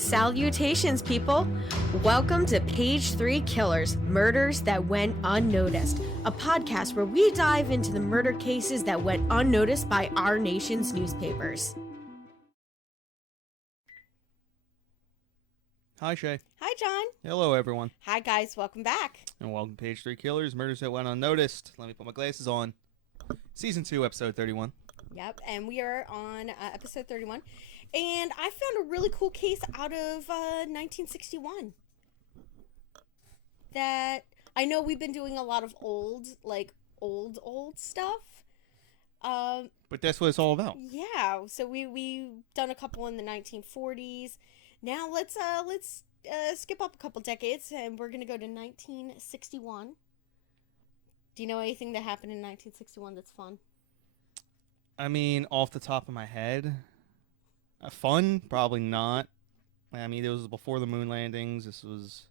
Salutations, people! Welcome to Page 3 Killers, Murders That Went Unnoticed, a podcast where we dive into the murder cases that went unnoticed by our nation's newspapers. Hi, Shay. Hi, John. Hello, everyone. Hi, guys. Welcome back. And welcome to Page 3 Killers, Murders That Went Unnoticed. Let me put my glasses on. Season 2, Episode 31. Yep, and we are on Episode 31. And I found a really cool case out of 1961 that I know we've been doing a lot of old stuff. But that's what it's all about. Yeah, so we've done a couple in the 1940s. Now let's skip up a couple decades, and we're gonna go to 1961. Do you know anything that happened in 1961 that's fun? I mean, off the top of my head, fun? Probably not. I mean, it was before the moon landings. This was...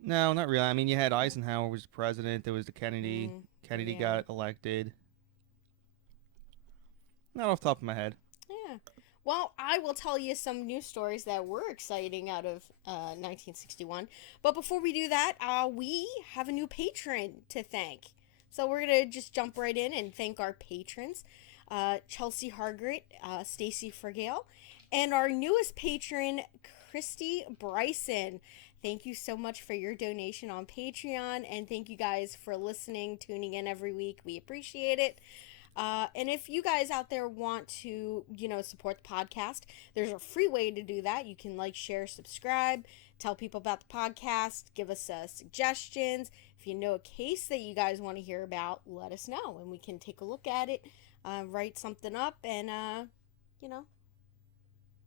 No, not really. I mean, you had Eisenhower was the president. There was the Kennedy. Kennedy got elected. Not off the top of my head. Yeah. Well, I will tell you some news stories that were exciting out of 1961. But before we do that, we have a new patron to thank. So we're going to just jump right in and thank our patrons. Chelsea Hargrett, Stacey Fragale, and our newest patron, Christy Bryson. Thank you so much for your donation on Patreon, and thank you guys for listening, tuning in every week. We appreciate it. And if you guys out there want to, support the podcast, there's a free way to do that. You can like, share, subscribe, tell people about the podcast, give us suggestions. If you know a case that you guys want to hear about, let us know, and we can take a look at it, write something up, and,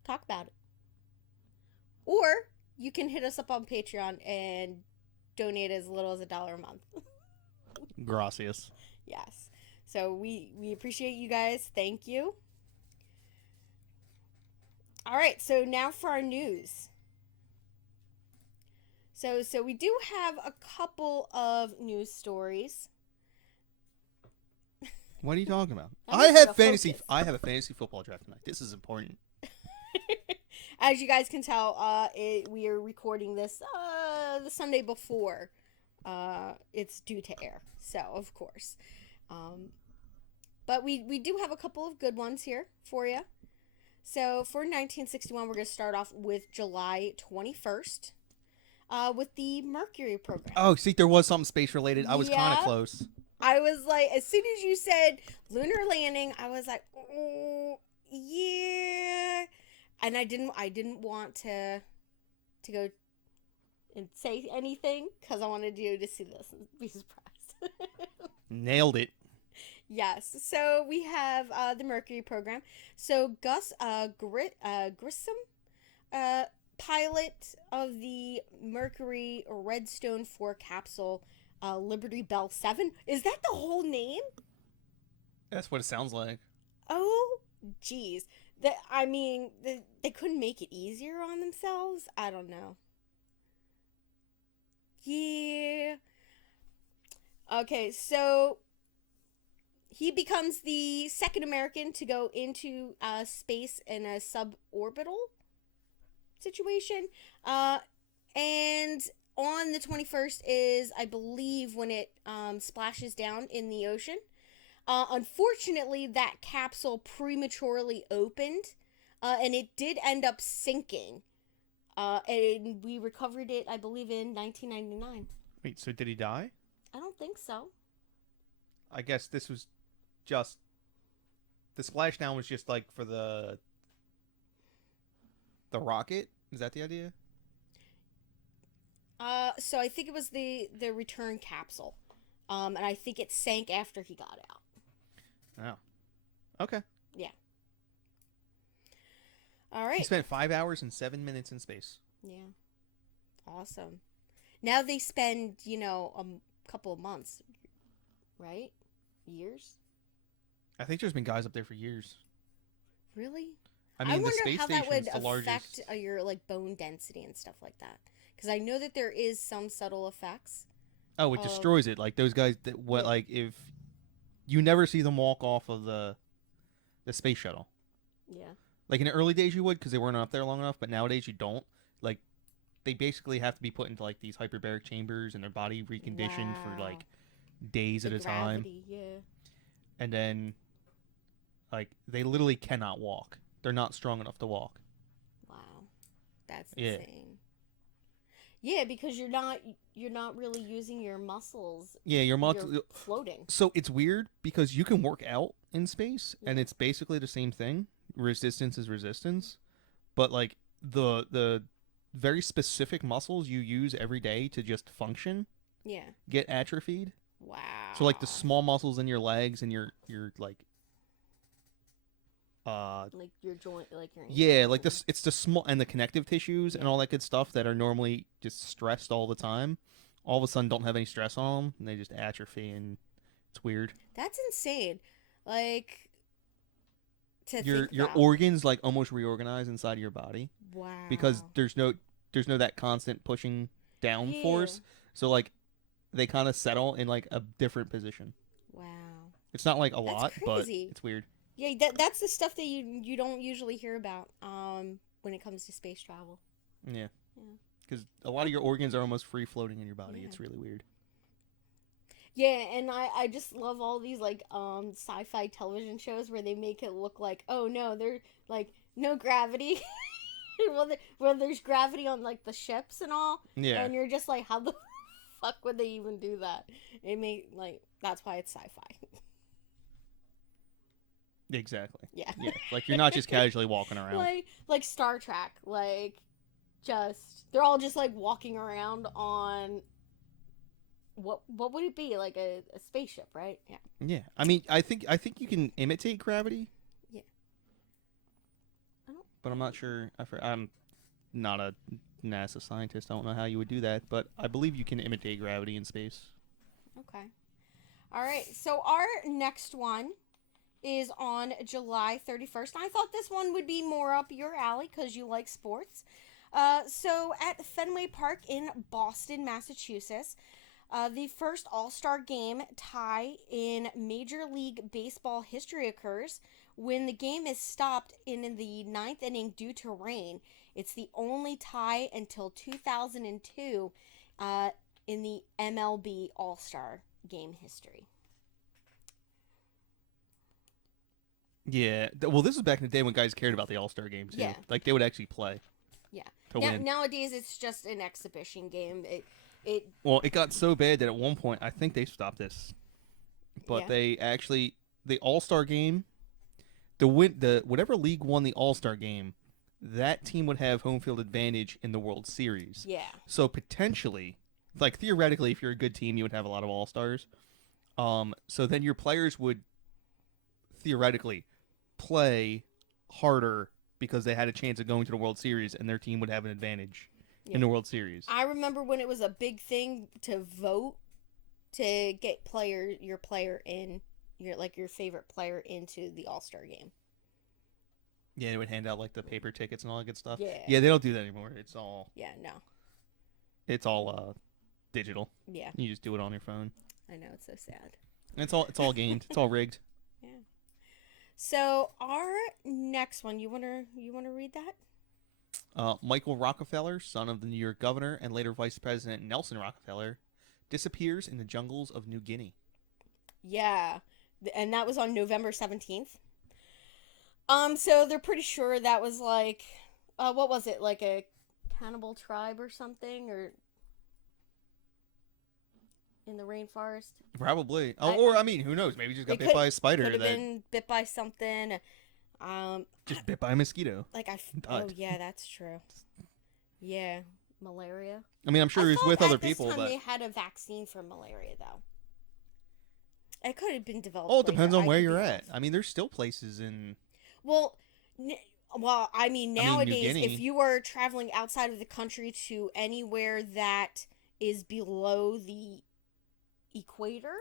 talk about it. Or you can hit us up on Patreon and donate as little as $1 a month. Gracias. Yes. So we appreciate you guys. Thank you. All right. So now for our news. So we do have a couple of news stories. What are you talking about? I have a fantasy football draft tonight. This is important. As you guys can tell, we are recording this the Sunday before it's due to air. So, of course. But we do have a couple of good ones here for you. So, for 1961, we're going to start off with July 21st with the Mercury program. Oh, see, there was something space-related. I was kind of close. I was like, as soon as you said lunar landing, I was like, oh, yeah. And I didn't want to go and say anything because I wanted you to see this and be surprised. Nailed it. Yes. So we have the Mercury program. So Gus Grissom, pilot of the Mercury Redstone 4 capsule, Liberty Bell 7. Is that the whole name? That's what it sounds like. Oh, geez. They couldn't make it easier on themselves? I don't know. Yeah. Okay, so he becomes the second American to go into space in a suborbital situation. And on the 21st is, I believe, when it splashes down in the ocean. Unfortunately, that capsule prematurely opened, and it did end up sinking. And we recovered it, I believe, in 1999. Wait, so did he die? I don't think so. I guess this was just... The splashdown was just, like, for the rocket? Is that the idea? So I think it was the return capsule. And I think it sank after he got out. Oh. Okay. Yeah. All right. He spent 5 hours and 7 minutes in space. Yeah. Awesome. Now they spend, a couple of months, right? Years? I think there's been guys up there for years. Really? I mean, wonder the space how that would station's the affect largest... your bone density and stuff like that. Because I know that there is some subtle effects. Oh, it destroys it. Like those guys that if you never see them walk off of the space shuttle. Yeah. Like in the early days, you would because they weren't up there long enough. But nowadays, you don't. Like they basically have to be put into like these hyperbaric chambers and their body reconditioned for Wow. like days The at a time, gravity, yeah. and then like they literally cannot walk. They're not strong enough to walk. Wow. That's Yeah. insane. Yeah, because you're not really using your muscles. Yeah, your You're muscle. floating. So it's weird because you can work out in space, Yeah. and it's basically the same thing. Resistance is resistance, but like the very specific muscles you use every day to just function Yeah. get atrophied. So like the Wow. small muscles in your legs and your like uh Like your joint, like your yeah, like ankles. this it's the small and the connective tissues and Yeah. all that good stuff that are normally just stressed all the time. All of a sudden don't have any stress on them and they just atrophy and it's weird. That's insane. Like to Your think your about. organs like almost reorganize inside of your body because Wow. there's no that constant pushing down Yeah. force. So like they kind of settle in like a different position. Wow. It's not like a That's lot, but crazy. it's weird. Yeah, that's the stuff that you don't usually hear about when it comes to space travel. Yeah. Yeah. Because a lot of your organs are almost free floating in your body. Yeah. It's really weird. Yeah, and I just love all these like sci-fi television shows where they make it look like, oh no, they're like no gravity. Well, there's gravity on like the ships and all, Yeah. and you're just like, how the fuck would they even do that? It may like that's why it's sci-fi. Exactly. Yeah. Yeah. Like you're not just casually walking around. Like Star Trek, like just they're all just like walking around on what would it be like a spaceship, right? Yeah. Yeah. I mean, I think you can imitate gravity, Yeah. I don't. but I'm not sure. I'm not a NASA scientist. I don't know how you would do that, but I believe you can imitate gravity in space. Okay. All right. So our next one is on July 31st. I thought this one would be more up your alley because you like sports. So at Fenway Park in Boston, Massachusetts, the first All-Star game tie in Major League Baseball history occurs when the game is stopped in the ninth inning due to rain. It's the only tie until 2002 in the MLB All-Star game history. Yeah. Well, this was back in the day when guys cared about the All Star game too. Yeah. Like they would actually play Yeah. to win. Nowadays, it's just an exhibition game. It Well, it got so bad that at one point I think they stopped this, but yeah. they actually the All Star game, the whatever league won the All Star game, that team would have home field advantage in the World Series. Yeah. So potentially, like theoretically, if you're a good team, you would have a lot of All Stars. So then your players would theoretically play harder because they had a chance of going to the World Series, and their team would have an advantage Yeah. in the World Series. I remember when it was a big thing to vote to get your player in your favorite player into the All-Star game. Yeah, they would hand out like the paper tickets and all that good stuff. Yeah. Yeah, they don't do that anymore. Yeah, no. It's all digital. Yeah. You just do it on your phone. I know, it's so sad. And it's all gamed. It's all rigged. Yeah. So our next one, you wanna read that? Michael Rockefeller, son of the New York governor and later Vice President Nelson Rockefeller, disappears in the jungles of New Guinea. Yeah. And that was on November 17th. So they're pretty sure that was like what was it? Like a cannibal tribe or something, or in the rainforest? Probably. I mean, who knows? Maybe he just got It bit by a spider could have that been bit by something. just bit by a mosquito. Like oh died. yeah, that's true. Yeah, malaria. I mean, I'm sure I he was thought with at other this people, time but they had a vaccine for malaria though. It could have been developed. oh, it depends later. on where I could you're be at. off. I mean, there's still places in. Well, I mean, New nowadays, Guinea. if you are traveling outside of the country to anywhere that is below the equator,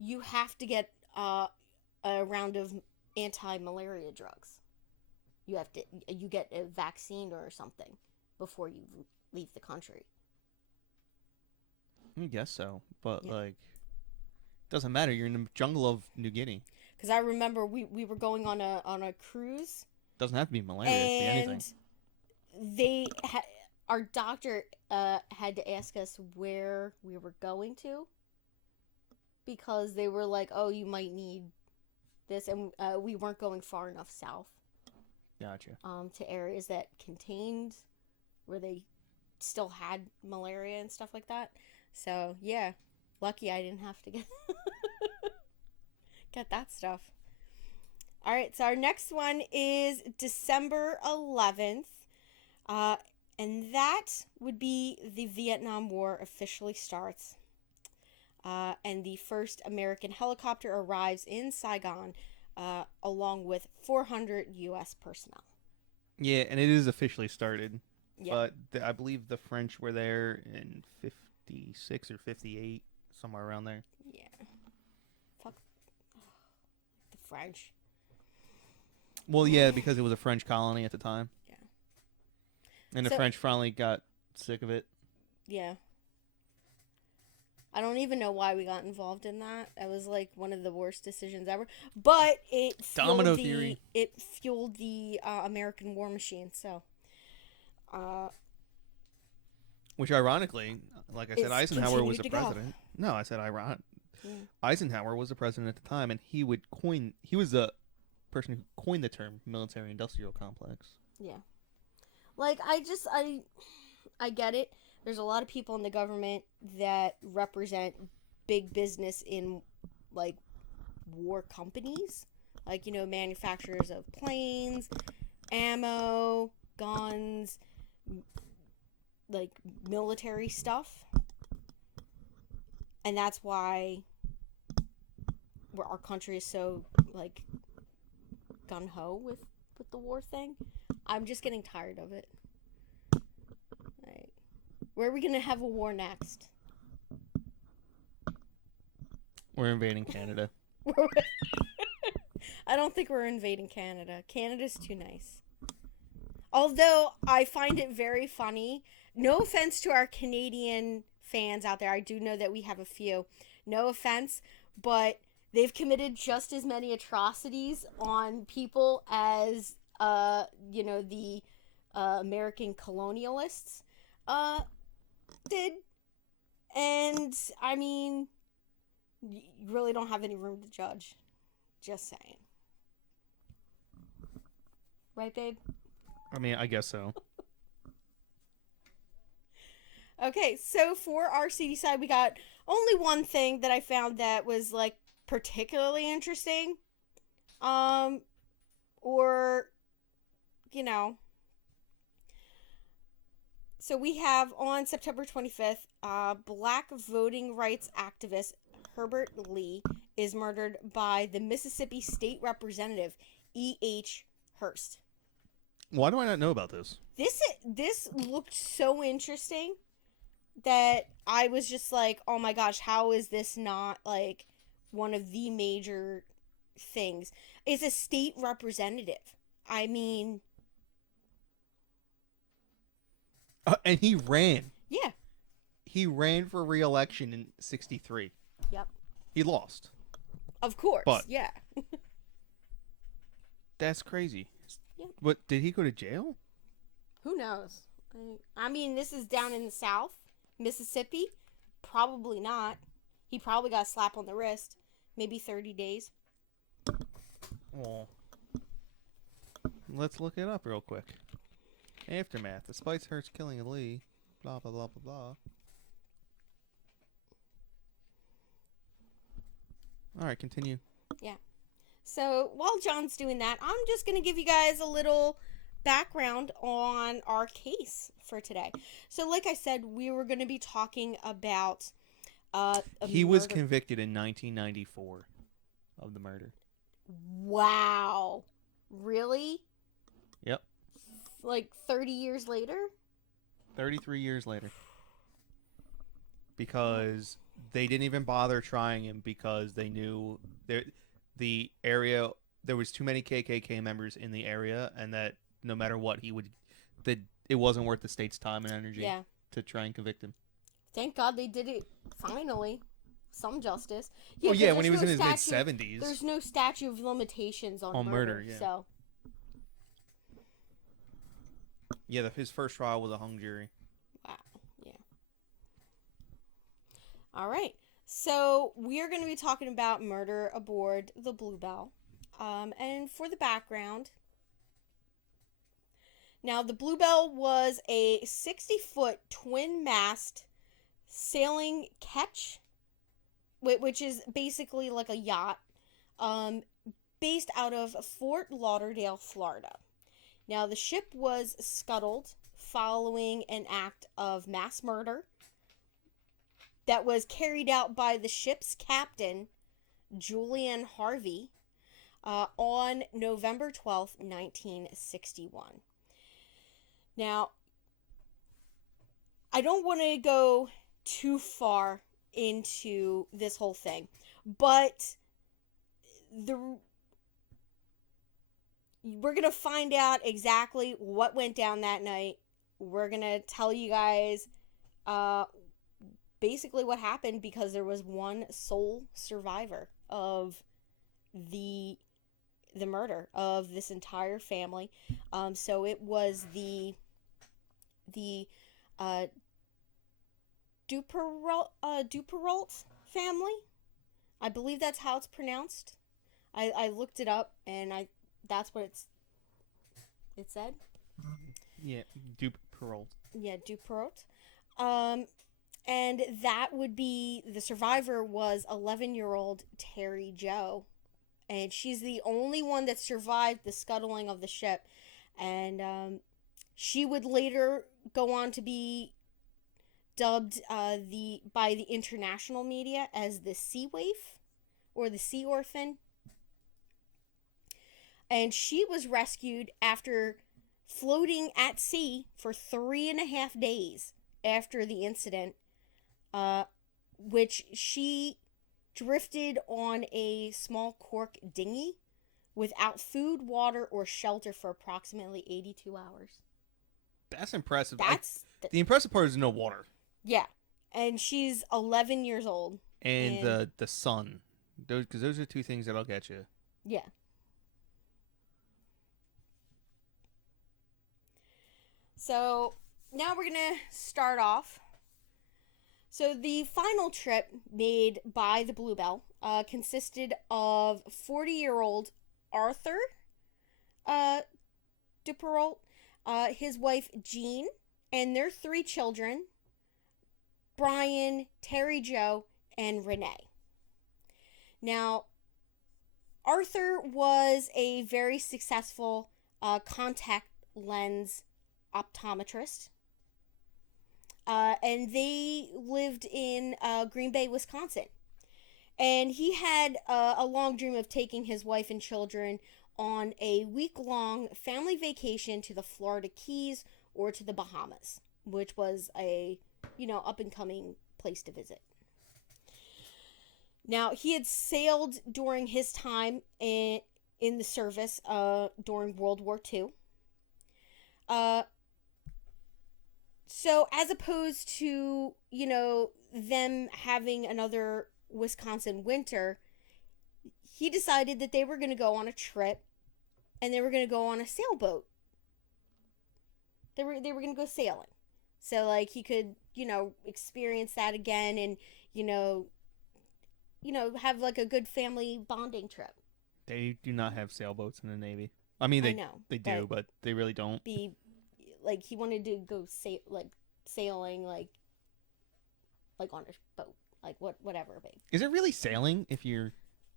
you have to get a round of anti-malaria drugs. You get a vaccine or something before you leave the country. I guess so, but Yeah. like, doesn't matter. You're in the jungle of New Guinea. Because I remember we were going on a cruise Doesn't have to be malaria. It could be anything. And our doctor had to ask us where we were going to, because they were like, "Oh, you might need this," and we weren't going far enough south. Gotcha. To areas that contained where they still had malaria and stuff like that. So yeah, lucky I didn't have to get that stuff. All right, so our next one is December 11th, and that would be the Vietnam War officially starts, and the first American helicopter arrives in Saigon, along with 400 U.S. personnel. Yeah, and it is officially started. Yeah. But I believe the French were there in 56 or 58, somewhere around there. Yeah. Fuck the French. Well, yeah, because it was a French colony at the time. Yeah. And the French finally got sick of it. Yeah. I don't even know why we got involved in that. That was like one of the worst decisions ever. But it fueled theory. It fueled the American war machine. So, which ironically, like I said, Eisenhower was the president. No, I said Eisenhower was the president at the time, and he was the person who coined the term military-industrial complex. Yeah. Like, I get it. There's a lot of people in the government that represent big business in, like, war companies. Like, manufacturers of planes, ammo, guns, like, military stuff. And that's why our country is so, like, gung-ho with the war thing. I'm just getting tired of it. Like, where are we going to have a war next? We're invading Canada. I don't think we're invading Canada. Canada's too nice. Although, I find it very funny. No offense to our Canadian fans out there. I do know that we have a few. No offense, but they've committed just as many atrocities on people as, the American colonialists did. And, I mean, you really don't have any room to judge. Just saying. Right, babe? I mean, I guess so. Okay, so for our CD side, we got only one thing that I found that was, like, particularly interesting. Or, So we have on September 25th, black voting rights activist Herbert Lee is murdered by the Mississippi State Representative E.H. Hurst. Why do I not know about this? This looked so interesting that I was just like, oh my gosh, how is this not, like, one of the major things? It's a state representative. I mean... and he ran. Yeah. He ran for re-election in 63. Yep. He lost. Of course, but yeah. That's crazy. Yeah. What, did he go to jail? Who knows? I mean, this is down in the South. Mississippi? Probably not. He probably got a slap on the wrist. Maybe 30 days. Oh. Let's look it up real quick. Aftermath. Despite Hurst killing Lee. Blah, blah, blah, blah, blah. Alright, continue. Yeah. So, while John's doing that, I'm just going to give you guys a little background on our case for today. So, like I said, we were going to be talking about he was convicted in 1994 of the murder. Wow. Really? Yep. Like 30 years later? 33 years later. Because they didn't even bother trying him because they knew the area, there was too many KKK members in the area, and that no matter what, it wasn't worth the state's time and energy to try and convict him. Thank God they did it finally. Some justice. Yeah, when he was in his mid-70s. There's no statute of limitations on murder. Yeah. So. Yeah, his first trial was a hung jury. Wow. Yeah. All right. So we are going to be talking about murder aboard the Bluebell. And for the background, now the Bluebell was a 60-foot twin-mast sailing ketch, which is basically like a yacht, um, based out of Fort Lauderdale, Florida. Now, the ship was scuttled following an act of mass murder that was carried out by the ship's captain, Julian Harvey, on November 12th, 1961. Now, I don't want to go too far into this whole thing, but we're going to find out exactly what went down that night. We're going to tell you guys basically what happened, because there was one sole survivor of the murder of this entire family. So it was the Duperrault family. I believe that's how it's pronounced. I looked it up, and that's what it said. Yeah, Duperrault. Yeah, Duperrault. And that would be, the survivor was 11-year-old Terry Jo. And she's the only one that survived the scuttling of the ship. And she would later go on to be dubbed by the international media as the Sea Waif, or the Sea Orphan. And she was rescued after floating at sea for 3.5 days after the incident, which she drifted on a small cork dinghy without food, water, or shelter for approximately 82 hours. That's impressive. That's the impressive part is no water. Yeah, and she's 11 years old. And the sun, because those are two things that'll get you. Yeah. So now we're gonna start off. So the final trip made by the Bluebell consisted of 40-year-old Arthur Duperrault, his wife Jean, and their 3 children, Brian, Terry Jo, and Renee. Now, Arthur was a very successful contact lens optometrist. And they lived in Green Bay, Wisconsin. And he had a long dream of taking his wife and children on a week-long family vacation to the Florida Keys or to the Bahamas, which was a, up-and-coming place to visit. Now, he had sailed during his time in the service during World War II. So, as opposed to, them having another Wisconsin winter, he decided that they were going to go on a trip, and they were going to go on a sailboat. They were going to go sailing. So, like, he could, experience that again and, have, like, a good family bonding trip. They do not have sailboats in the Navy. I mean, they do, but they really don't. Like, he wanted to go sailing, like on a boat, like whatever. Babe. Is it really sailing if you're?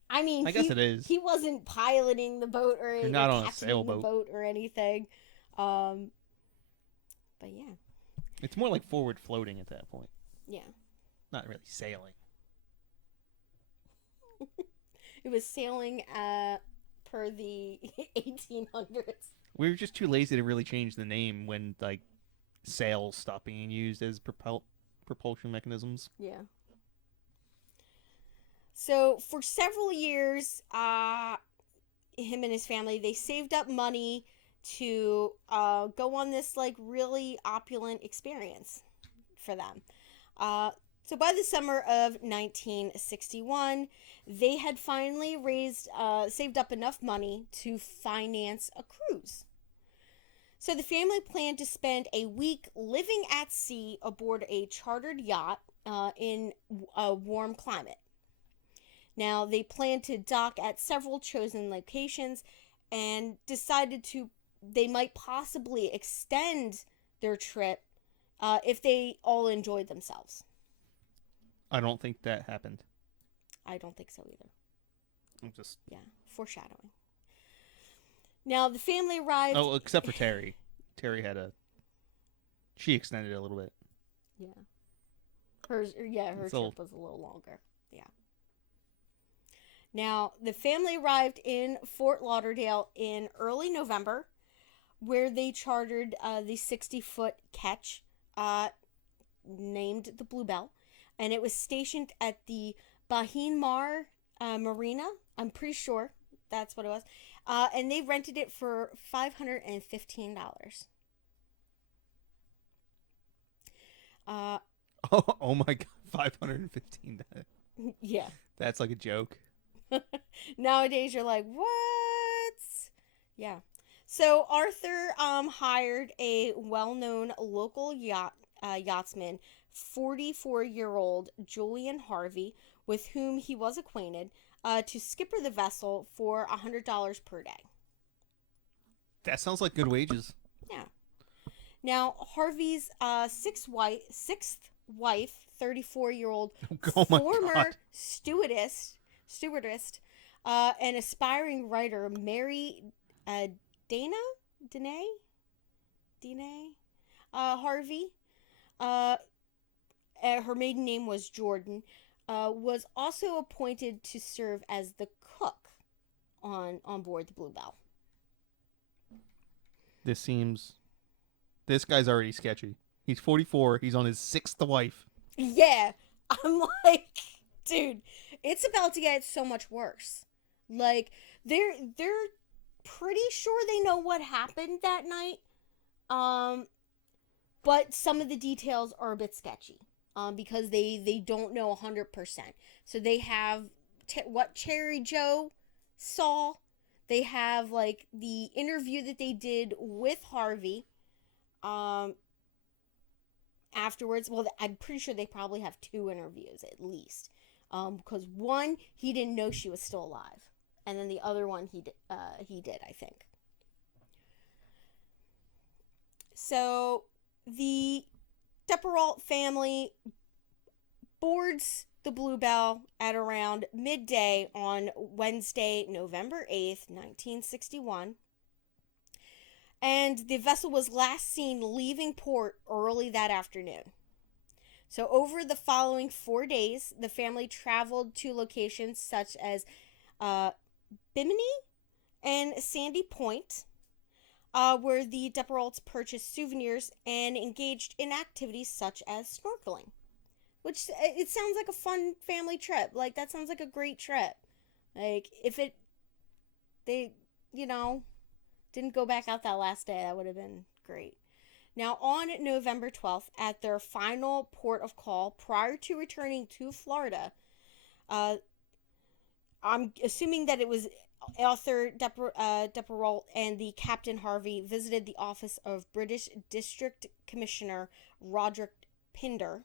I mean, I guess it is. He wasn't piloting the boat or anything. You're not or on a sailboat. The boat or anything. But yeah, it's more like forward floating at that point. Yeah. Not really sailing. It was sailing per the 1800s. We were just too lazy to really change the name when, like, sails stopped being used as propulsion mechanisms. Yeah. So, for several years, him and his family, they saved up money to go on this, like, really opulent experience for them. So, by the summer of 1961, they had finally saved up enough money to finance a cruise. So the family planned to spend a week living at sea aboard a chartered yacht in a warm climate. Now, they planned to dock at several chosen locations and decided they might possibly extend their trip if they all enjoyed themselves. I don't think that happened. I don't think so either. I'm just... Yeah, foreshadowing. Now, the family arrived... Oh, except for Terry. Terry had a... She extended it a little bit. Yeah. Her trip was a little longer. Yeah. Now, the family arrived in Fort Lauderdale in early November, where they chartered the 60-foot ketch named the Bluebelle, and it was stationed at the Bahine Mar Marina. I'm pretty sure that's what it was. And they rented it for $515. Oh my God, $515. Yeah. That's like a joke. Nowadays, you're like, what? Yeah. So Arthur hired a well-known local yachtsman, 44-year-old Julian Harvey, with whom he was acquainted, to skipper the vessel for $100 per day. That sounds like good wages. Yeah. Now, Harvey's sixth wife, 34-year-old former stewardess, and aspiring writer Mary Dana Harvey, her maiden name was Jordan, was also appointed to serve as the cook on board the Bluebelle. This guy's already sketchy. He's 44. He's on his 6th wife. Yeah. I'm like, dude, it's about to get so much worse. Like, they're pretty sure they know what happened that night. But some of the details are a bit sketchy. Because they don't know 100%. So they have what Cherry Joe saw. They have, like, the interview that they did with Harvey. Afterwards, well, I'm pretty sure they probably have 2 interviews at least. Because one, he didn't know she was still alive. And then the other one, he did, I think. So, the Duperrault family boards the Bluebelle at around midday on Wednesday, November 8th, 1961. And the vessel was last seen leaving port early that afternoon. So over the following 4 days, the family traveled to locations such as Bimini and Sandy Point, where the Duperraults purchased souvenirs and engaged in activities such as snorkeling. Which, it sounds like a fun family trip. Like, that sounds like a great trip. Like, if they, didn't go back out that last day, that would have been great. Now, on November 12th, at their final port of call, prior to returning to Florida, I'm assuming that it was Arthur Duperrault and the Captain Harvey visited the office of British District Commissioner Roderick Pinder,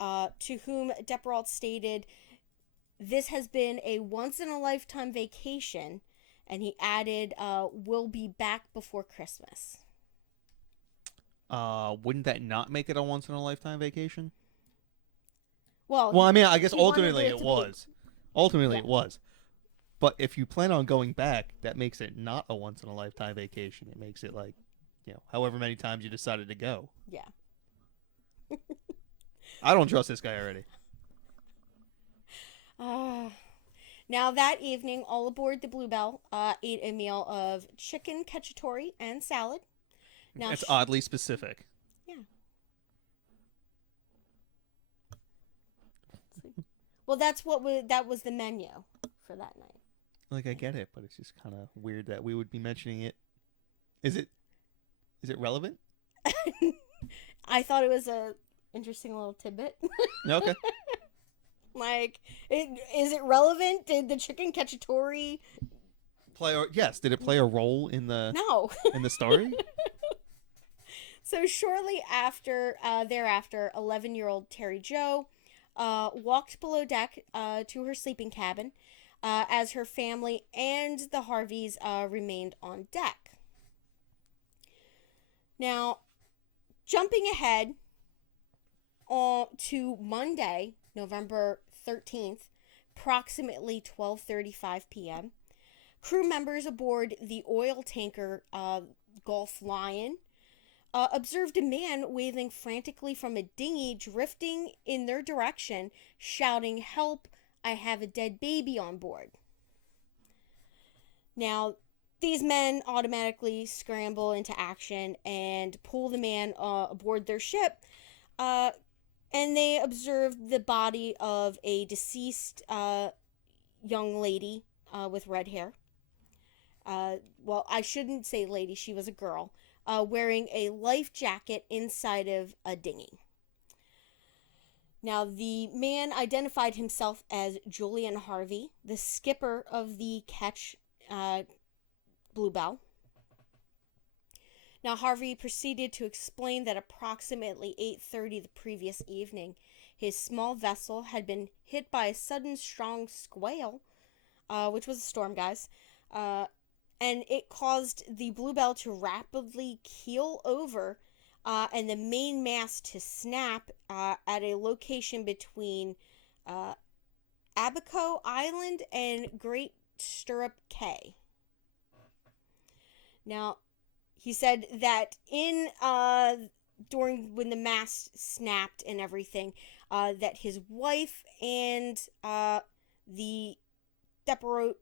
to whom Duperrault stated, "This has been a once-in-a-lifetime vacation," and he added, "We'll be back before Christmas." Wouldn't that not make it a once-in-a-lifetime vacation? Well, I mean, I guess ultimately it was. Ultimately, it was. But if you plan on going back, that makes it not a once-in-a-lifetime vacation. It makes it like, however many times you decided to go. Yeah. I don't trust this guy already. Now, that evening, all aboard the Bluebelle ate a meal of chicken cacciatore and salad. Now, That's oddly specific. Yeah. Well, that was the menu for that night. Like, I get it, but it's just kind of weird that we would be mentioning it. Is it relevant? I thought it was a interesting little tidbit. Okay. Like, is it relevant? Did the chicken cacciatore Yes. Did it play a role in the No. in the story? So shortly thereafter, 11-year-old Terry Jo walked below deck to her sleeping cabin as her family and the Harveys remained on deck. Now, jumping ahead to Monday, November 13th, approximately 12:35 p.m., crew members aboard the oil tanker Gulf Lion observed a man waving frantically from a dinghy drifting in their direction, shouting, "Help, I have a dead baby on board." Now, these men automatically scramble into action and pull the man aboard their ship, and they observed the body of a deceased young lady with red hair. Well, I shouldn't say lady, she was a girl, wearing a life jacket inside of a dinghy. Now, the man identified himself as Julian Harvey, the skipper of the ketch Bluebell. Now, Harvey proceeded to explain that approximately 8:30 the previous evening, his small vessel had been hit by a sudden strong squall, which was a storm, guys, and it caused the Bluebell to rapidly keel over and the main mast to snap at a location between Abaco Island and Great Stirrup Cay. Now, he said that during when the mast snapped and everything, that his wife and the Duperrault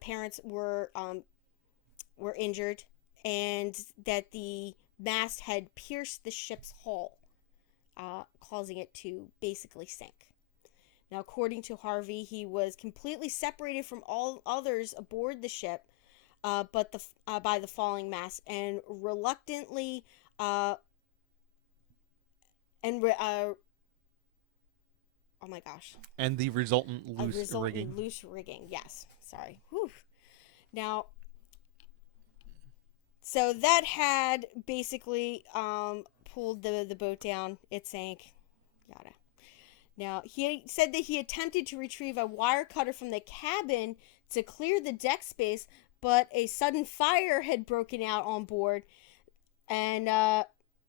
parents were injured, and that the mast had pierced the ship's hull, causing it to basically sink. Now, according to Harvey, he was completely separated from all others aboard the ship, but by the falling mast, and reluctantly oh my gosh, And the resultant rigging. Loose rigging. Yes, sorry. Whew. Now, so that had basically pulled the boat down. It sank. Yada. Now, he said that he attempted to retrieve a wire cutter from the cabin to clear the deck space, but a sudden fire had broken out on board, and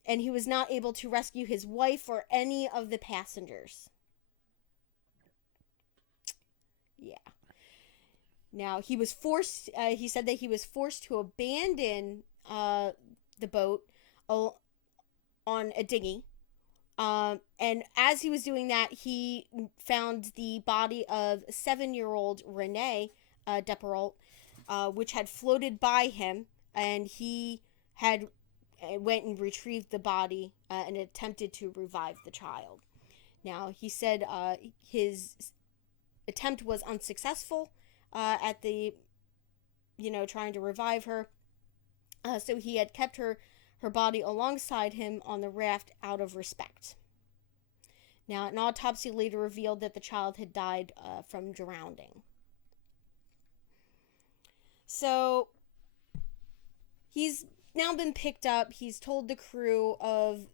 he was not able to rescue his wife or any of the passengers. Yeah. Now, he was forced, he said that he was forced to abandon the boat on a dinghy. And as he was doing that, he found the body of 7-year-old Renee Duperrault, which had floated by him, and he had went and retrieved the body and attempted to revive the child. Now, he said his attempt was unsuccessful at trying to revive her. So he had kept her body alongside him on the raft out of respect. Now, an autopsy later revealed that the child had died from drowning. So, he's now been picked up. He's told the crew of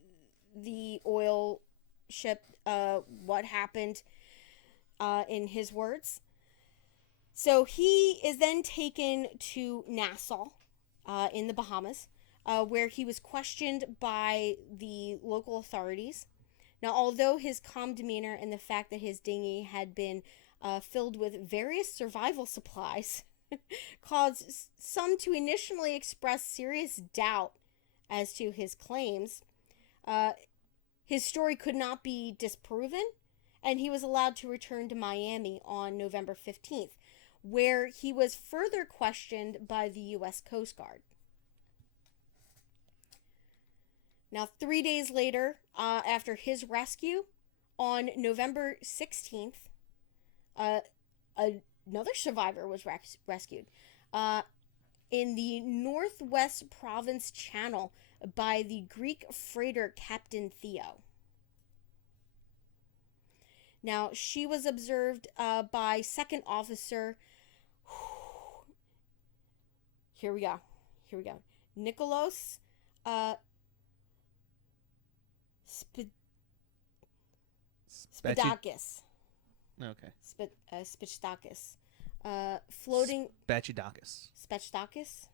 the oil ship what happened in his words. So, he is then taken to Nassau in the Bahamas, where he was questioned by the local authorities. Now, although his calm demeanor and the fact that his dinghy had been filled with various survival supplies caused some to initially express serious doubt as to his claims, his story could not be disproven, and he was allowed to return to Miami on November 15th, where he was further questioned by the U.S. Coast Guard. Now, 3 days later, after his rescue, on November 16th, another survivor was rescued in the Northwest Province Channel by the Greek freighter Captain Theo. Now, she was observed by Second Officer, here we go, Nicholas Spidakis. Okay. Spitzdakis. Floating. Spatchidakis. Spetzdakis?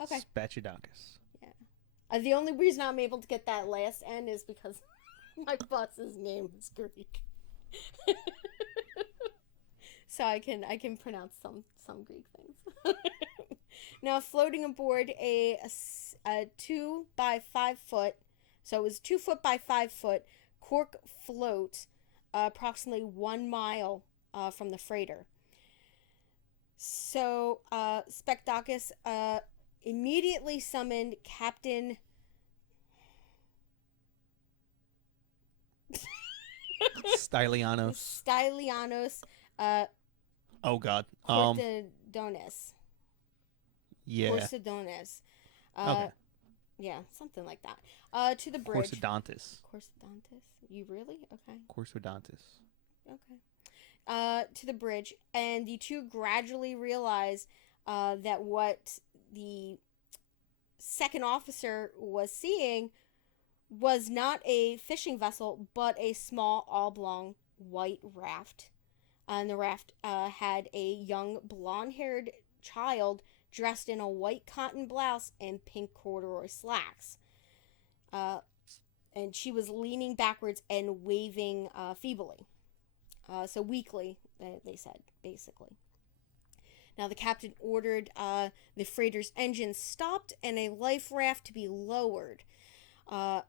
Okay. Spatchidakis. Yeah. The only reason I'm able to get that last N is because my boss's name is Greek. So I can pronounce some Greek things. Now, floating aboard a 2 by 5 foot, so it was 2 foot by 5 foot cork float, approximately 1 mile from the freighter. So Spectacus immediately summoned Captain Stylianos. Oh God. Cortadones. Yeah. Corsidones. Okay. Yeah, something like that. To the bridge. Corsodontis. Corsodontis? You really? Okay. Corsodontis. Okay. To the bridge, and the two gradually realize that what the second officer was seeing was not a fishing vessel, but a small oblong white raft. And the raft had a young blonde-haired child dressed in a white cotton blouse and pink corduroy slacks. And she was leaning backwards and waving feebly. So weakly, they said, basically. Now, the captain ordered the freighter's engine stopped and a life raft to be lowered. Now,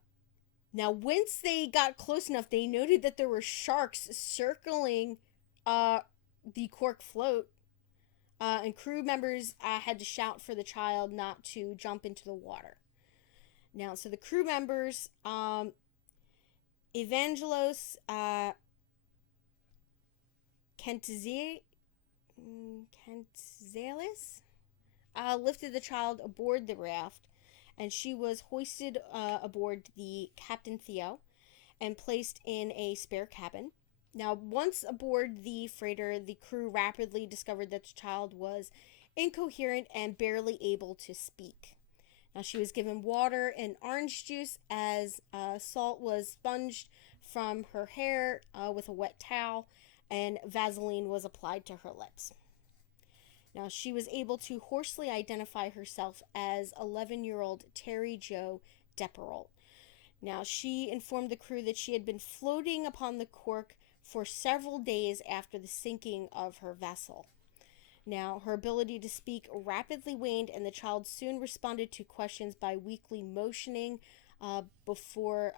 once they got close enough, they noted that there were sharks circling the cork float, and crew members had to shout for the child not to jump into the water. Now, so the crew members, Evangelos Kentzelis, lifted the child aboard the raft, and she was hoisted aboard the Captain Theo and placed in a spare cabin. Now, once aboard the freighter, the crew rapidly discovered that the child was incoherent and barely able to speak. Now, she was given water and orange juice as salt was sponged from her hair with a wet towel, and Vaseline was applied to her lips. Now, she was able to hoarsely identify herself as 11-year-old Terry Jo Duperrault. Now, she informed the crew that she had been floating upon the cork for several days after the sinking of her vessel. Now, her ability to speak rapidly waned, and the child soon responded to questions by weakly motioning before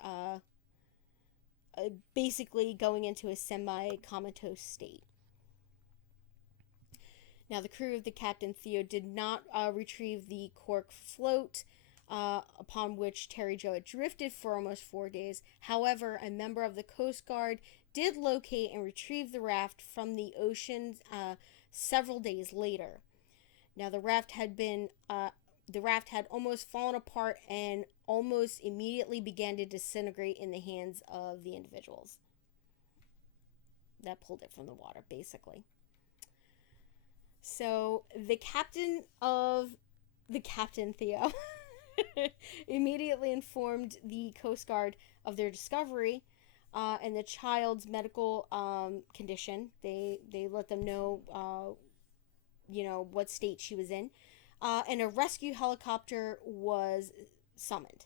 basically going into a semi-comatose state. Now, the crew of the Captain Theo did not retrieve the cork float upon which Terry Jo had drifted for almost 4 days. However, a member of the Coast Guard did locate and retrieve the raft from the ocean several days later. Now, the raft had almost fallen apart and almost immediately began to disintegrate in the hands of the individuals that pulled it from the water, basically. So the captain Theo immediately informed the Coast Guard of their discovery and the child's medical condition. They let them know, what state she was in, and a rescue helicopter was summoned.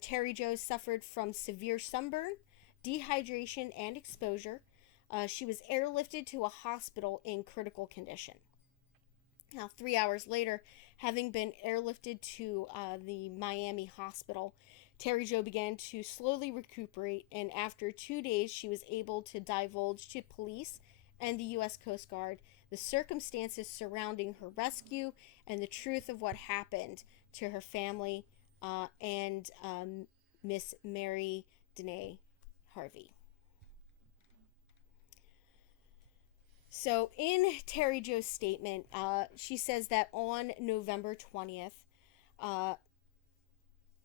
Terry Jo suffered from severe sunburn, dehydration, and exposure. She was airlifted to a hospital in critical condition. Now, 3 hours later, having been airlifted to the Miami hospital, Terry Jo began to slowly recuperate, and after 2 days, she was able to divulge to police and the U.S. Coast Guard the circumstances surrounding her rescue and the truth of what happened to her family and Miss Mary Danae Harvey. So, in Terry Jo's statement, she says that on November 20th,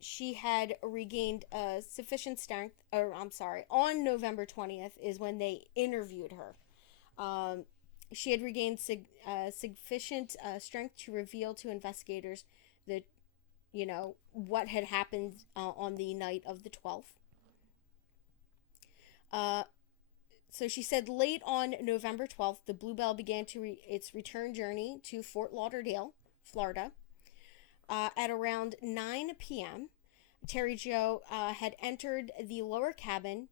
she had regained sufficient strength, on November 20th is when they interviewed her. She had regained sufficient strength to reveal to investigators that, what had happened on the night of the 12th. Uh, so she said late on November 12th, the Bluebell began its return journey to Fort Lauderdale, Florida. At around 9 p.m., Terry Jo had entered the lower cabin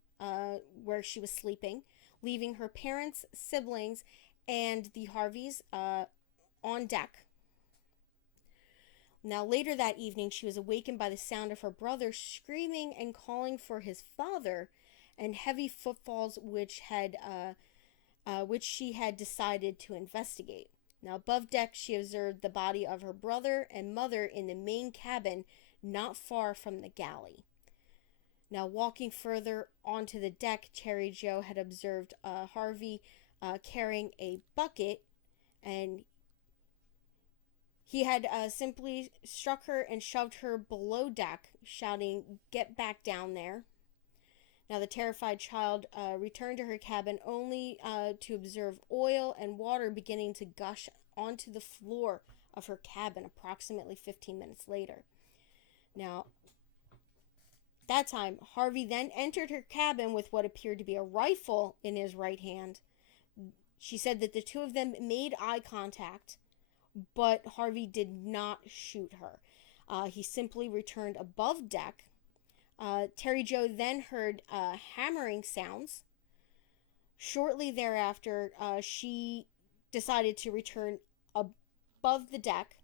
where she was sleeping, leaving her parents, siblings, and the Harveys on deck. Now, later that evening, she was awakened by the sound of her brother screaming and calling for his father, and heavy footfalls, which she had decided to investigate. Now, above deck, she observed the body of her brother and mother in the main cabin, not far from the galley. Now, walking further onto the deck, Terry Jo had observed Harvey carrying a bucket, and he had simply struck her and shoved her below deck, shouting, "Get back down there." Now, the terrified child returned to her cabin only to observe oil and water beginning to gush onto the floor of her cabin approximately 15 minutes later. Now, that time, Harvey then entered her cabin with what appeared to be a rifle in his right hand. She said that the two of them made eye contact, but Harvey did not shoot her. He simply returned above deck. Terry Jo then heard hammering sounds. Shortly thereafter, she decided to return above the deck,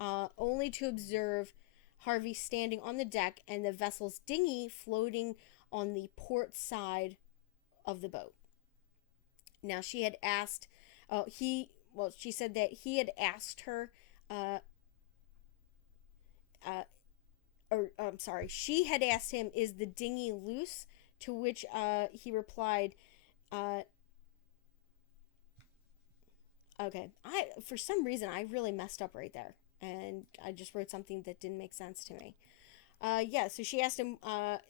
only to observe Harvey standing on the deck and the vessel's dinghy floating on the port side of the boat. Now, she had asked, she said that he had asked her, she had asked him, "Is the dinghy loose?" To which he replied, okay, for some reason, I really messed up right there. And I just wrote something that didn't make sense to me. So she asked him,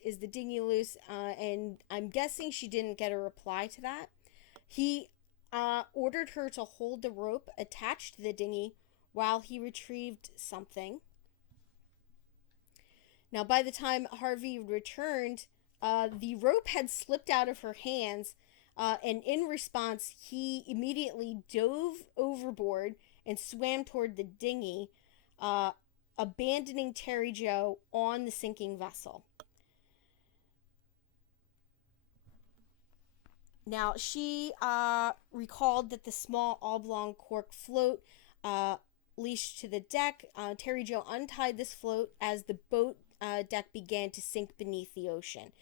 "Is the dinghy loose?" And I'm guessing she didn't get a reply to that. He ordered her to hold the rope attached to the dinghy while he retrieved something. Now, by the time Harvey returned, the rope had slipped out of her hands, and in response, he immediately dove overboard and swam toward the dinghy, abandoning Terry Jo on the sinking vessel. Now, she recalled that the small oblong cork float leashed to the deck, Terry Jo untied this float as the boat deck began to sink beneath the ocean.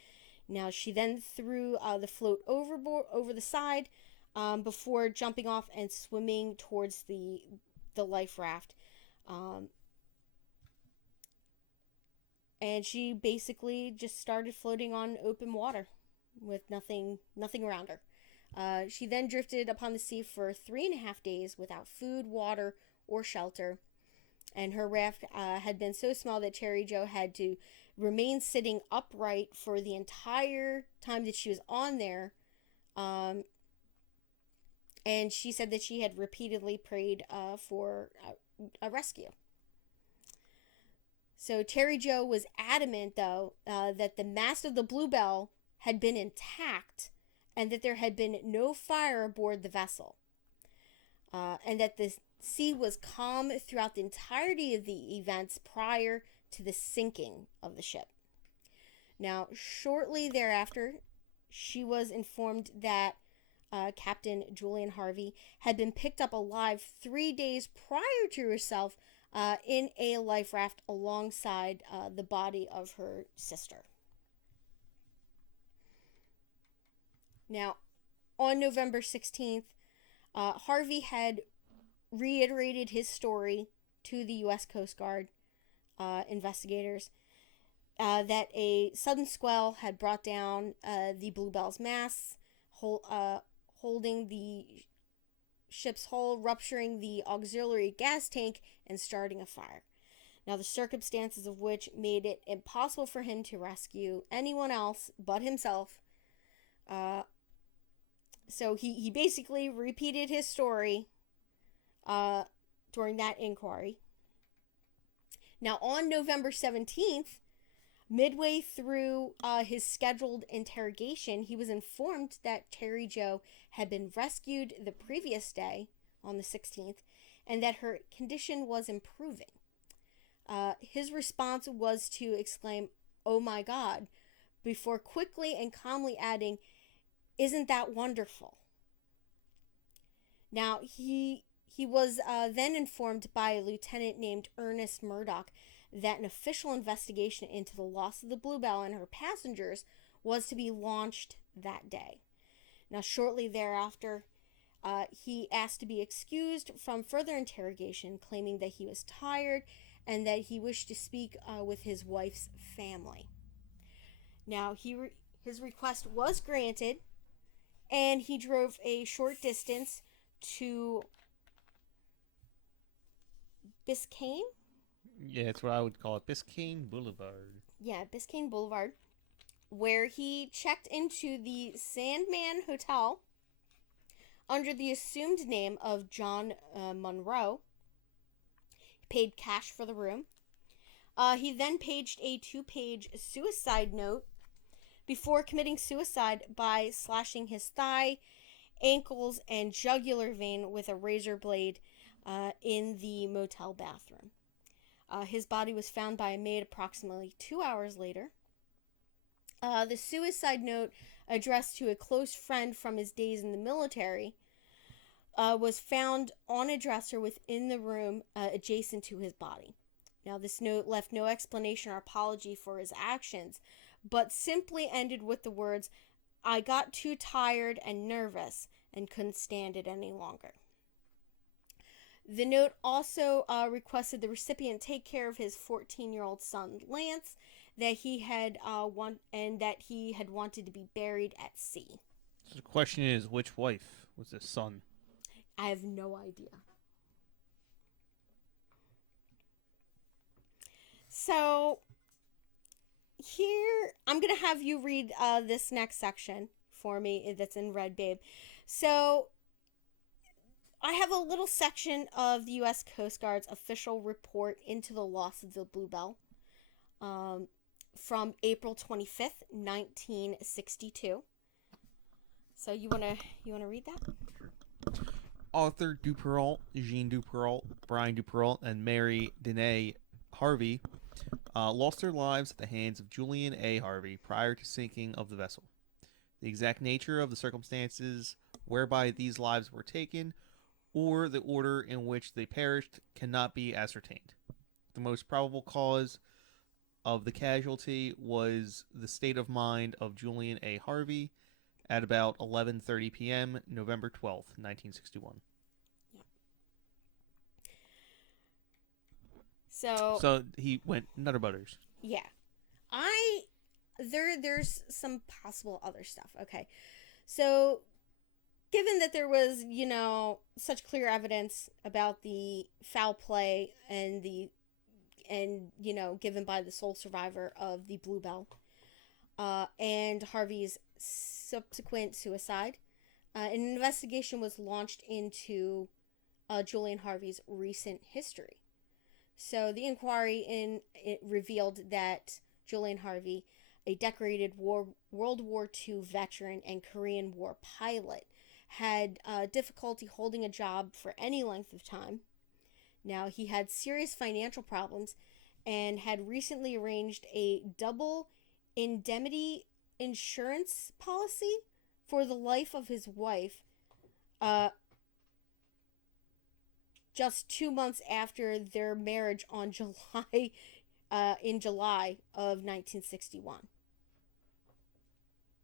Now, she then threw the float over the side before jumping off and swimming towards the life raft. And she basically just started floating on open water with nothing around her. She then drifted upon the sea for 3.5 days without food, water, or shelter. And her raft had been so small that Terry Jo had to remain sitting upright for the entire time that she was on there. And she said that she had repeatedly prayed for a rescue. So Terry Jo was adamant, though, that the mast of the Bluebell had been intact and that there had been no fire aboard the vessel. And that the sea was calm throughout the entirety of the events prior to the sinking of the ship. Now, shortly thereafter, she was informed that Captain Julian Harvey had been picked up alive 3 days prior to herself in a life raft alongside the body of her sister. Now, on November 16th, Harvey had reiterated his story to the U.S. Coast Guard investigators that a sudden swell had brought down the Bluebell's masts, holding the ship's hull, rupturing the auxiliary gas tank, and starting a fire. Now, the circumstances of which made it impossible for him to rescue anyone else but himself. So he basically repeated his story during that inquiry. Now, on November 17th, Midway through his scheduled interrogation, he was informed that Terry Jo had been rescued the previous day, on the 16th, and that her condition was improving. His response was to exclaim, "Oh my God," before quickly and calmly adding, "Isn't that wonderful?" Now, he was then informed by a lieutenant named Ernest Murdoch that an official investigation into the loss of the Bluebell and her passengers was to be launched that day. Now, shortly thereafter, he asked to be excused from further interrogation, claiming that he was tired and that he wished to speak with his wife's family. Now, his request was granted, and he drove a short distance to Biscayne? Yeah, that's what I would call it. Biscayne Boulevard. Yeah, Biscayne Boulevard, where he checked into the Sandman Hotel under the assumed name of John Monroe. He paid cash for the room. He then paged a 2-page suicide note before committing suicide by slashing his thigh, ankles, and jugular vein with a razor blade in the motel bathroom. His body was found by a maid approximately 2 hours later. The suicide note, addressed to a close friend from his days in the military, was found on a dresser within the room adjacent to his body. Now, this note left no explanation or apology for his actions, but simply ended with the words, "I got too tired and nervous and couldn't stand it any longer." The note also requested the recipient take care of his 14-year-old son, Lance, that he had wanted to be buried at sea. So the question is, which wife was this son? I have no idea. So here, I'm going to have you read this next section for me that's in red, babe. So I have a little section of the U.S. Coast Guard's official report into the loss of the Bluebell from April 25th, 1962. So you wanna read that? Arthur Duperrault, Jean Duperrault, Brian Duperrault, and Mary Danae Harvey lost their lives at the hands of Julian A. Harvey prior to sinking of the vessel. The exact nature of the circumstances whereby these lives were taken, or the order in which they perished, cannot be ascertained. The most probable cause of the casualty was the state of mind of Julian A. Harvey at about 11:30 p.m., November 12th, 1961. So he went Nutter Butters. Yeah. There's some possible other stuff. Okay. So given that there was, such clear evidence about the foul play and given by the sole survivor of the Bluebell, and Harvey's subsequent suicide, an investigation was launched into Julian Harvey's recent history. So the inquiry it revealed that Julian Harvey, a decorated World War II veteran and Korean War pilot, had difficulty holding a job for any length of time. Now, he had serious financial problems and had recently arranged a double indemnity insurance policy for the life of his wife just 2 months after their marriage in July of 1961.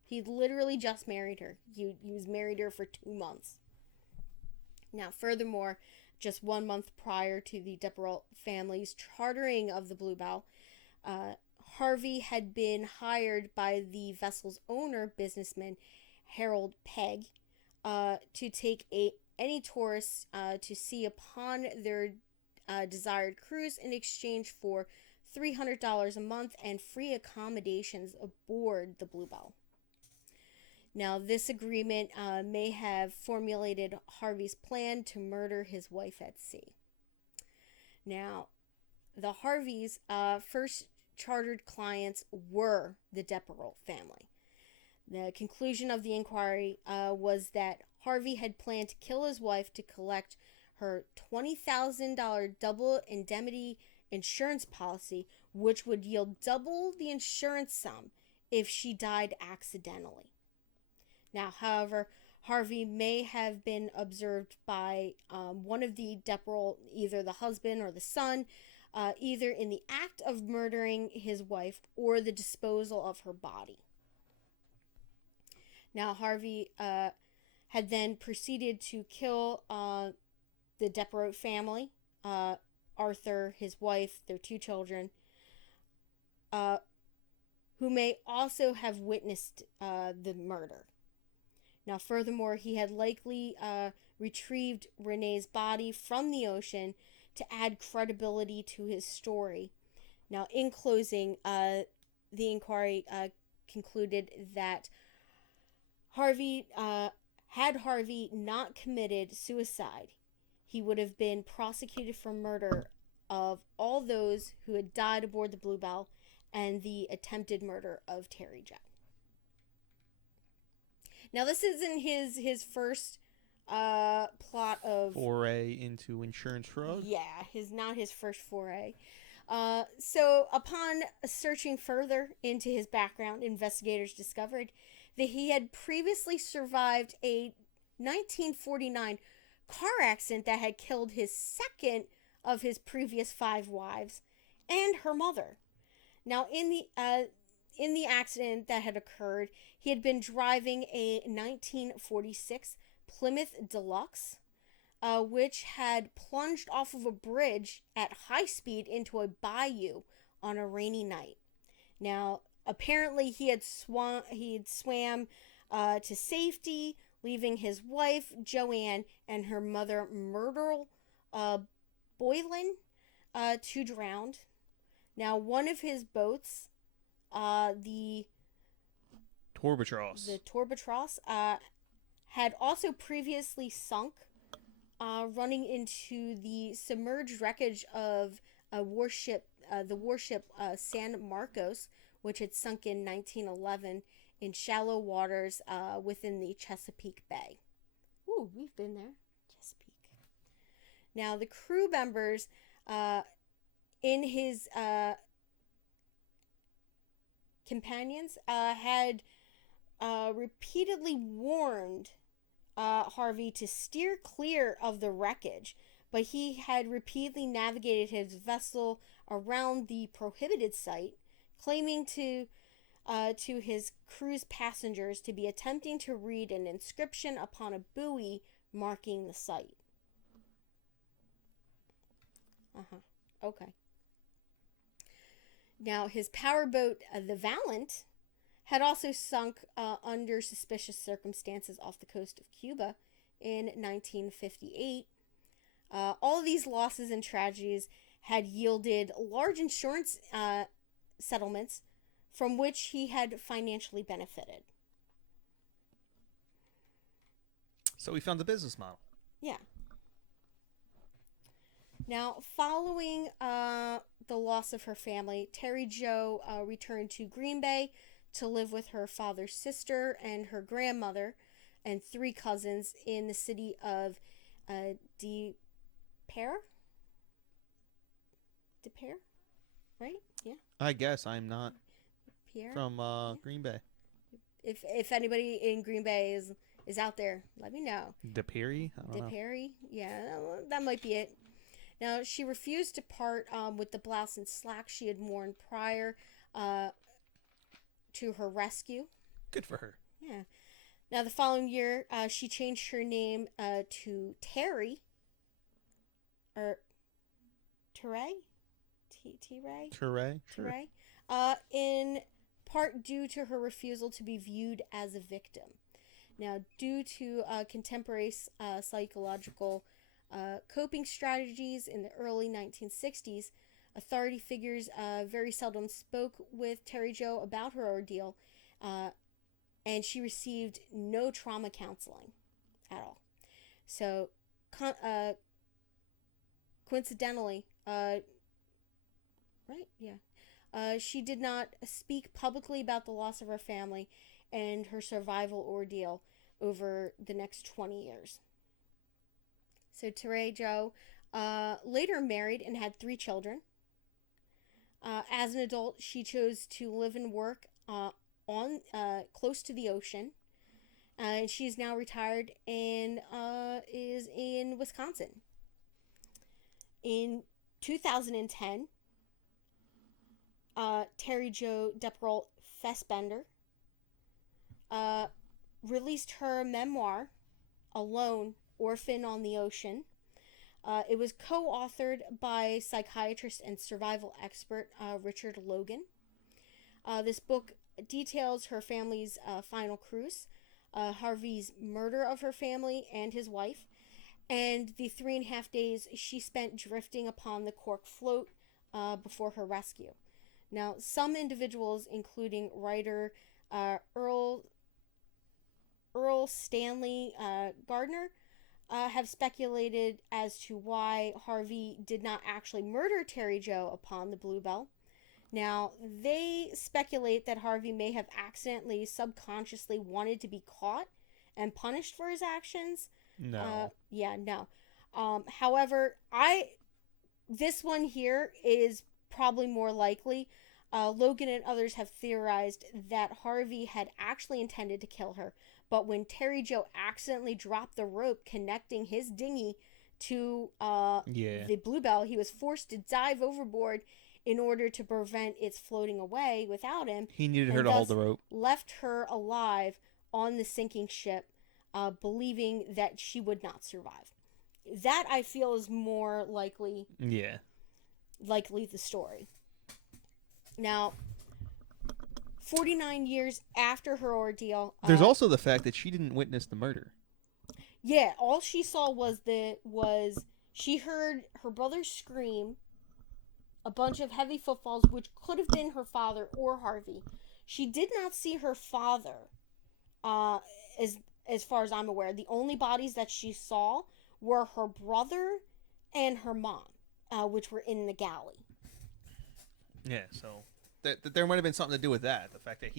He literally just married her. He was married her for 2 months. Now, furthermore, just 1 month prior to the Duperrault family's chartering of the Bluebell, Harvey had been hired by the vessel's owner, businessman Harold Pegg, to take any tourists to sea upon their desired cruise in exchange for $300 a month and free accommodations aboard the Bluebell. Now, this agreement may have formulated Harvey's plan to murder his wife at sea. Now, the Harveys first chartered clients were the Duperrault family. The conclusion of the inquiry was that Harvey had planned to kill his wife to collect her $20,000 double indemnity insurance policy, which would yield double the insurance sum if she died accidentally. Now, however, Harvey may have been observed by one of the Duperrault, either the husband or the son, either in the act of murdering his wife or the disposal of her body. Now, Harvey had then proceeded to kill the Duperrault family, Arthur, his wife, their 2 children, who may also have witnessed the murder. Now, furthermore, he had likely retrieved Renee's body from the ocean to add credibility to his story. Now, in closing, the inquiry concluded that had Harvey not committed suicide, he would have been prosecuted for murder of all those who had died aboard the Bluebelle and the attempted murder of Terry Jo. Now, this isn't his first plot of foray into insurance fraud. Yeah, not his first foray. So, upon searching further into his background, investigators discovered that he had previously survived a 1949 car accident that had killed his second of his previous 5 wives and her mother. Now, in the accident that had occurred, he had been driving a 1946 Plymouth Deluxe, which had plunged off of a bridge at high speed into a bayou on a rainy night. Now, apparently, he had swam to safety, leaving his wife Joanne and her mother Myrtle Boylan to drown. Now, one of his boats, the Torbatros, had also previously sunk, running into the submerged wreckage of the warship San Marcos, which had sunk in 1911 in shallow waters within the Chesapeake Bay. Ooh, we've been there, Chesapeake. Now, the crew members in his companions had repeatedly warned Harvey to steer clear of the wreckage, but he had repeatedly navigated his vessel around the prohibited site, claiming to his crew's passengers to be attempting to read an inscription upon a buoy marking the site. Okay. Now, his powerboat, the Valiant, had also sunk under suspicious circumstances off the coast of Cuba in 1958. All of these losses and tragedies had yielded large insurance settlements from which he had financially benefited. So we found the business model. Yeah. Now, following the loss of her family, Terry Jo returned to Green Bay to live with her father's sister and her grandmother and 3 cousins in the city of Duperrault? Right? Yeah. I guess I'm not Pierre? from Green Bay. If anybody in Green Bay is out there, let me know. Duperrault? I don't know. Duperrault? Yeah, that might be it. Now, she refused to part with the blouse and slacks she had worn prior to her rescue. Good for her. Yeah. Now, the following year, she changed her name to Terry. Or Teray? Teray? In part due to her refusal to be viewed as a victim. Now, due to contemporary psychological coping strategies in the early 1960s, authority figures very seldom spoke with Terry Jo about her ordeal, and she received no trauma counseling at all. So, coincidentally, right? Yeah. she did not speak publicly about the loss of her family and her survival ordeal over the next 20 years. So Teresa later married and had 3 children. As an adult, she chose to live and work on close to the ocean. And she's now retired and is in Wisconsin. In 2010, Terry Jo Duperrault Fassbender released her memoir, Alone, Orphan on the Ocean. It was co-authored by psychiatrist and survival expert Richard Logan. This book details her family's final cruise, Harvey's murder of her family and his wife, and the 3.5 days she spent drifting upon the cork float before her rescue. Now, some individuals, including writer Earl Stanley Gardner, have speculated as to why Harvey did not actually murder Terry Jo upon the Bluebell. Now, they speculate that Harvey may have accidentally, subconsciously wanted to be caught and punished for his actions. No. No. However, this one here is probably more likely. Logan and others have theorized that Harvey had actually intended to kill her, but when Terry Jo accidentally dropped the rope connecting his dinghy to the Bluebell, he was forced to dive overboard in order to prevent its floating away without him. He needed her to hold the rope. Left her alive on the sinking ship, believing that she would not survive. That, I feel, is more likely. Yeah. Likely the story. Now, 49 years after her ordeal, there's also the fact that she didn't witness the murder. Yeah, all she saw was she heard her brother scream, a bunch of heavy footfalls, which could have been her father or Harvey. She did not see her father, as far as I'm aware. The only bodies that she saw were her brother and her mom, which were in the galley. Yeah, so there might have been something to do with that. The fact that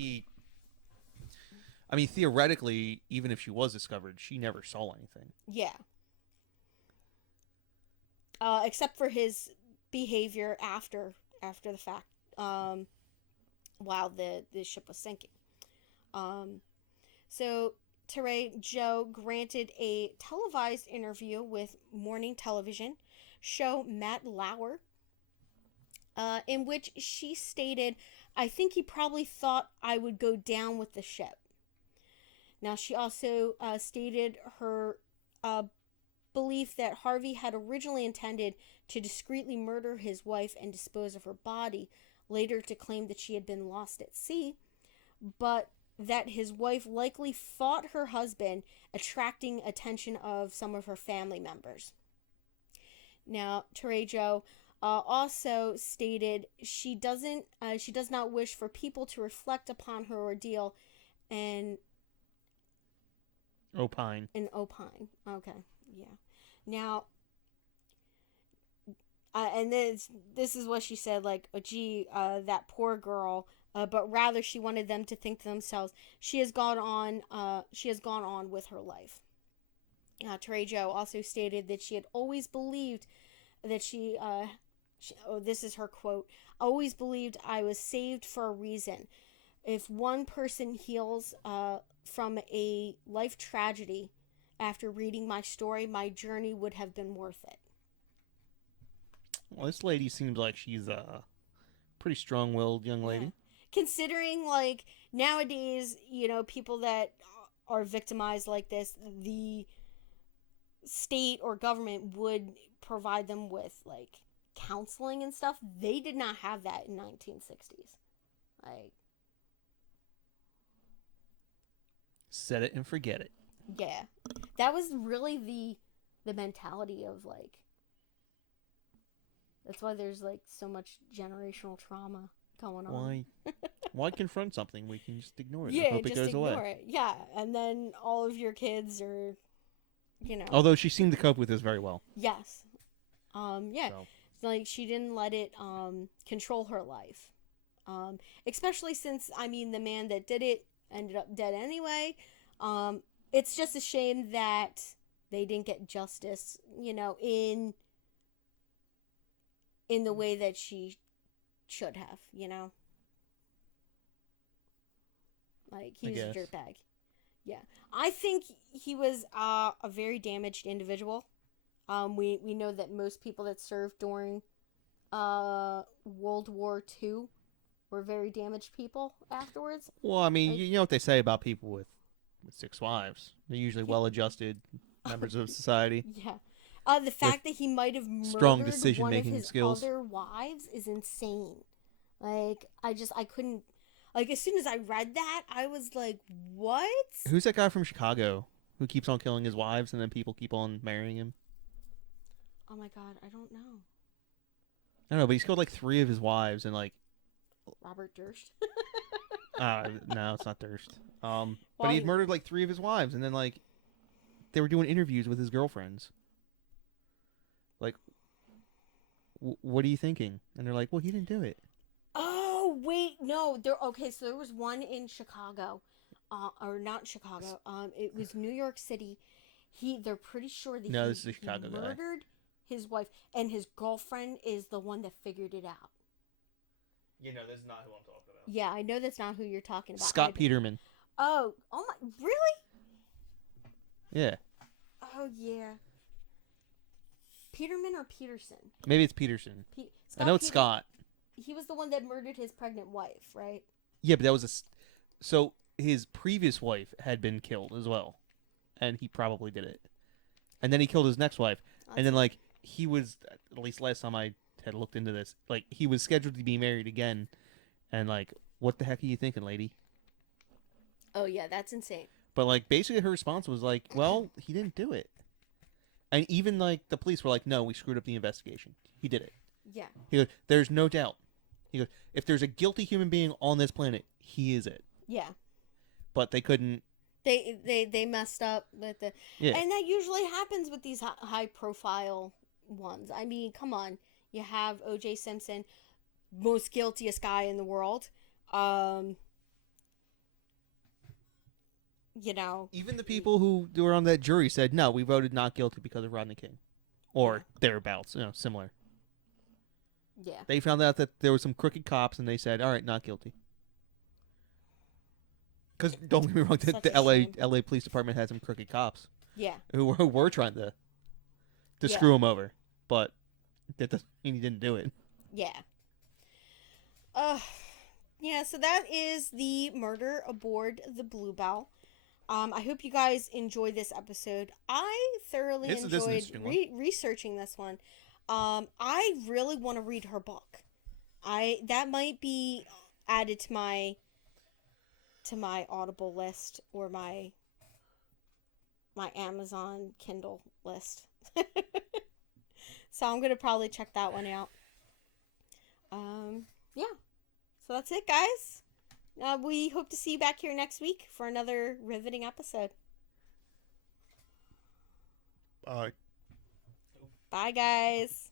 theoretically, even if she was discovered, she never saw anything. Yeah. Except for his behavior after the fact, while the ship was sinking. So Teresa Jo granted a televised interview with morning television show Matt Lauer, in which she stated, "I think he probably thought I would go down with the ship." Now, she also stated her belief that Harvey had originally intended to discreetly murder his wife and dispose of her body, later to claim that she had been lost at sea, but that his wife likely fought her husband, attracting attention of some of her family members. Now, Teresa Jo also stated she does not wish for people to reflect upon her ordeal and opine. Okay, yeah. Now, and this is what she said, like, "Oh, gee, that poor girl," but rather she wanted them to think to themselves, she has gone on with her life. Teresa Jo also stated that she had always believed that this is her quote, "always believed I was saved for a reason. If one person heals from a life tragedy after reading my story, my journey would have been worth it." Well, this lady seems like she's a pretty strong-willed young lady. Yeah. Considering, like, nowadays, people that are victimized like this, the state or government would provide them with, like, counseling and stuff. They did not have that in 1960s. Like, set it and forget it. Yeah. That was really the mentality of, like, that's why there's, like, so much generational trauma going on. Why confront something? We can just ignore it. Yeah, and hope just it goes ignore away. it. Yeah, and then all of your kids are, Although she seemed to cope with this very well. Yes. Yeah. So. Like, she didn't let it control her life. Especially since, I mean, the man that did it ended up dead anyway. It's just a shame that they didn't get justice, in the way that she should have, Like, I he was a guess. dirtbag. Yeah. I think he was a very damaged individual. We know that most people that served during World War II were very damaged people afterwards. Well, I mean, Like, you know what they say about people with six wives. They're usually well-adjusted members of society yeah. The with fact that he might have strong murdered one of decision-making his skills. other wives is insane. Like, I couldn't. Like, as soon as I read that, I was like, what? Who's that guy from Chicago who keeps on killing his wives and then people keep on marrying him? Oh my god, I don't know. I don't know, but he's killed like 3 of his wives and like Robert Durst. no, it's not Durst. Well, But he had murdered like 3 of his wives and then like they were doing interviews with his girlfriends. Like, what are you thinking? And they're like, well, he didn't do it. Oh wait, no. Okay. So there was one in Chicago, or not Chicago. It was New York City. They're pretty sure that No, he, this is a Chicago he guy. murdered his wife, and his girlfriend is the one that figured it out. You know, this is not who I'm talking about. Yeah, I know that's not who you're talking about. Scott Peterman. Oh my, really? Yeah. Oh yeah. Peterman or Peterson? Maybe it's Peterson. Scott I know it's Scott. He was the one that murdered his pregnant wife, right? Yeah, but that was so his previous wife had been killed as well, and he probably did it. And then he killed his next wife, and then like he was, at least last time I had looked into this, like he was scheduled to be married again, and like, what the heck are you thinking, lady? Oh yeah, that's insane. But like basically her response was like, well, he didn't do it. And even like the police were like, no, we screwed up the investigation. He did it. Yeah. He goes, there's no doubt. He goes, if there's a guilty human being on this planet, he is it. Yeah. But they couldn't. They messed up with the. Yeah. And that usually happens with these high profile ones. I mean, come on. You have O.J. Simpson, most guiltiest guy in the world. Even the people who were on that jury said, no, we voted not guilty because of Rodney King. Or thereabouts, similar. Yeah. They found out that there were some crooked cops and they said, all right, not guilty. Because don't get me wrong, the LA Police Department had some crooked cops. Yeah. Who were trying to screw him over. But that doesn't mean he didn't do it. Yeah. Yeah, so that is the murder aboard the Bluebell. I hope you guys enjoyed this episode. I thoroughly enjoyed researching this one. I really want to read her book. That might be added to my Audible list or my Amazon Kindle list. So I'm gonna probably check that one out. Yeah. So that's it, guys. We hope to see you back here next week for another riveting episode. Bye. Bye, guys.